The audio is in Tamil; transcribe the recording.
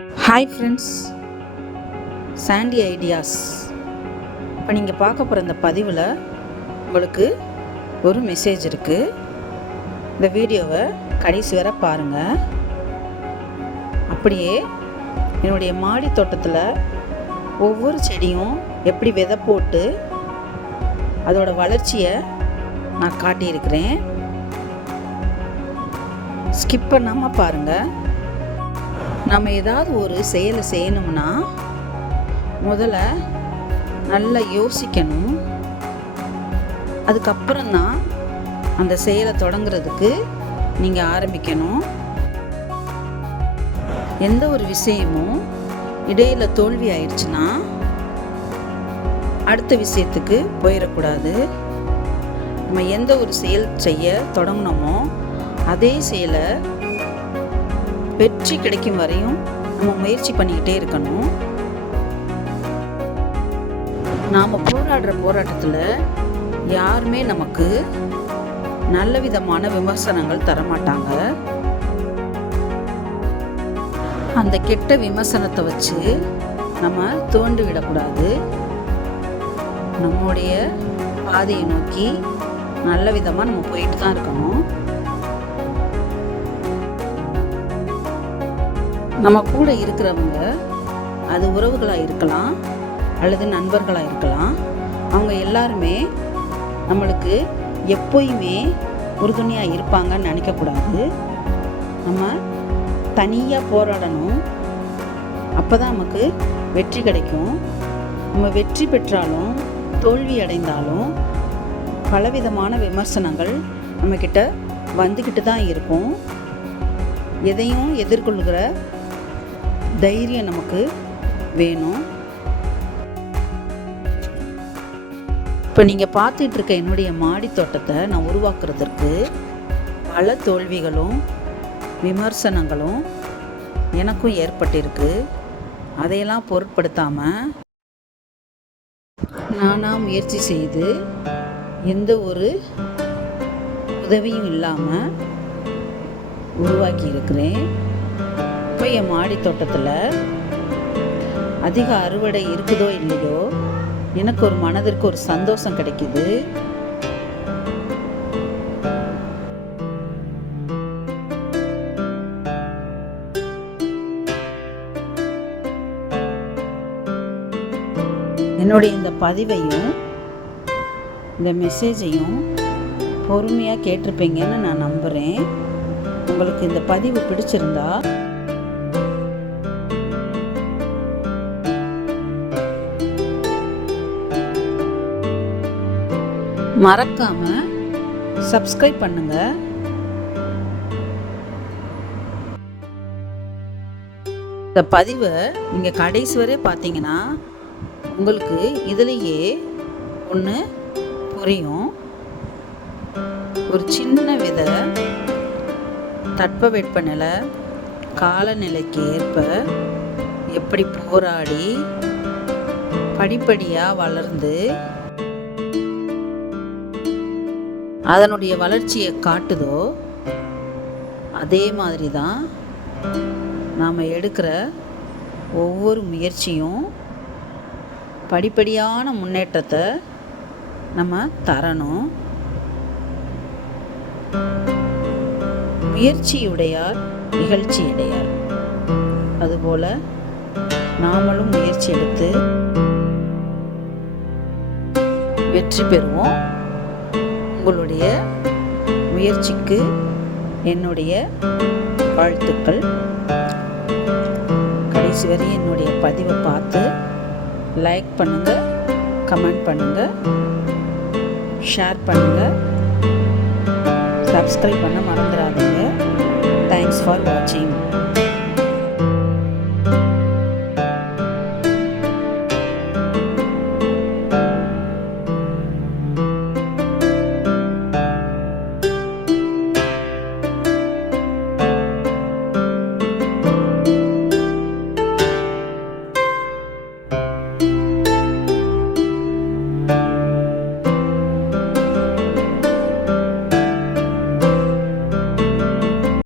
ஹாய் ஃப்ரெண்ட்ஸ் சாண்டி ஐடியாஸ் இப்போ நீங்கள் பார்க்க போகிற இந்த பதிவில் உங்களுக்கு ஒரு மெசேஜ் இருக்குது இந்த வீடியோவை கடைசி வரை பாருங்கள் அப்படியே என்னுடைய மாடி தோட்டத்தில் ஒவ்வொரு செடியும் எப்படி விதை போட்டு அதோட வளர்ச்சியை நான் காட்டியிருக்கிறேன். ஸ்கிப் பண்ணாமல் பாருங்கள் நம்ம ஏதாவது ஒரு செயலை செய்யணும்னா முதல்ல நல்லா யோசிக்கணும். அதுக்கப்புறம் தான் அந்த செயலை தொடங்குறதுக்கு நீங்கள் ஆரம்பிக்கணும். எந்த ஒரு விஷயமும் இடையில் தோல்வி ஆயிடுச்சுன்னா அடுத்த விஷயத்துக்கு போயிடக்கூடாது. நம்ம எந்த ஒரு செயல் செய்ய தொடங்கினோமோ அதே செயலை வெற்றி கிடைக்கும் வரையும் நம்ம முயற்சி பண்ணிக்கிட்டே இருக்கணும். நாம் போராடுற போராட்டத்தில் யாருமே நமக்கு நல்ல விதமான விமர்சனங்கள் தரமாட்டாங்க. அந்த கெட்ட விமர்சனத்தை வச்சு நம்ம தோண்டு விடக்கூடாது. நம்முடைய பாதையை நோக்கி நல்ல விதமாக நம்ம போயிட்டு தான் இருக்கணும். நம்ம கூட இருக்கிறவங்க அது உறவுகளாக இருக்கலாம் அல்லது நண்பர்களாக இருக்கலாம். அவங்க எல்லாருமே நம்மளுக்கு எப்போயுமே உறுதுணையாக இருப்பாங்கன்னு நினைக்கக்கூடாது. நம்ம தனியாக போராடணும். அப்போ தான் நமக்கு வெற்றி கிடைக்கும். நம்ம வெற்றி பெற்றாலும் தோல்வி அடைந்தாலும் பலவிதமான விமர்சனங்கள் நம்மக்கிட்ட வந்துக்கிட்டு தான் இருக்கும். எதையும் எதிர்கொள்கிற தைரியம் நமக்கு வேணும். இப்போ நீங்கள் பார்த்துட்டு இருக்க என்னுடைய மாடி தோட்டத்தை நான் உருவாக்குறதற்கு பல தோல்விகளும் விமர்சனங்களும் எனக்கும் ஏற்பட்டிருக்கு. அதையெல்லாம் பொருட்படுத்தாமல் நானாக முயற்சி செய்து எந்த ஒரு உதவியும் இல்லாமல் உருவாக்கி இருக்கிறேன் அப்போ என் மாடி தோட்டத்தில் அதிக அறுவடை இருக்குதோ இல்லையோ எனக்கு ஒரு மனதிற்கு ஒரு சந்தோஷம் கிடைக்குது. என்னுடைய இந்த பதிவையும் இந்த மெசேஜையும் பொறுமையாக கேட்டிருப்பீங்கன்னு நான் நம்புகிறேன் உங்களுக்கு இந்த பதிவு பிடிச்சிருந்தா மறக்காம சப்ஸ்கிரைப் பண்ணுங்க. இந்த பதிவை நீங்கள் கடைசி வரை பார்த்தீங்கன்னா உங்களுக்கு இதுலேயே ஒன்று புரியும். ஒரு சின்ன வித தட்பவெப்பநிலை காலநிலைக்கு ஏற்ப எப்படி போராடி படிப்படியாக வளர்ந்து அதனுடைய வளர்ச்சியை காட்டுதோ அதே மாதிரி தான் நாம் எடுக்கிற ஒவ்வொரு முயற்சியும் படிப்படியான முன்னேற்றத்தை நம்ம தரணும். முயற்சியுடையார் நிகழ்ச்சியுடையார். அதுபோல் நாமளும் முயற்சி எடுத்து வெற்றி பெறுவோம். உங்களுடைய முயற்சிக்கு என்னுடைய வாழ்த்துக்கள். கடைசி வரை என்னுடைய பதிவை பார்த்து லைக் பண்ணுங்கள் கமெண்ட் பண்ணுங்கள் ஷேர் பண்ணுங்கள் சப்ஸ்கிரைப் பண்ண மறந்துடாதீங்க. தேங்க்ஸ் ஃபார் வாட்சிங்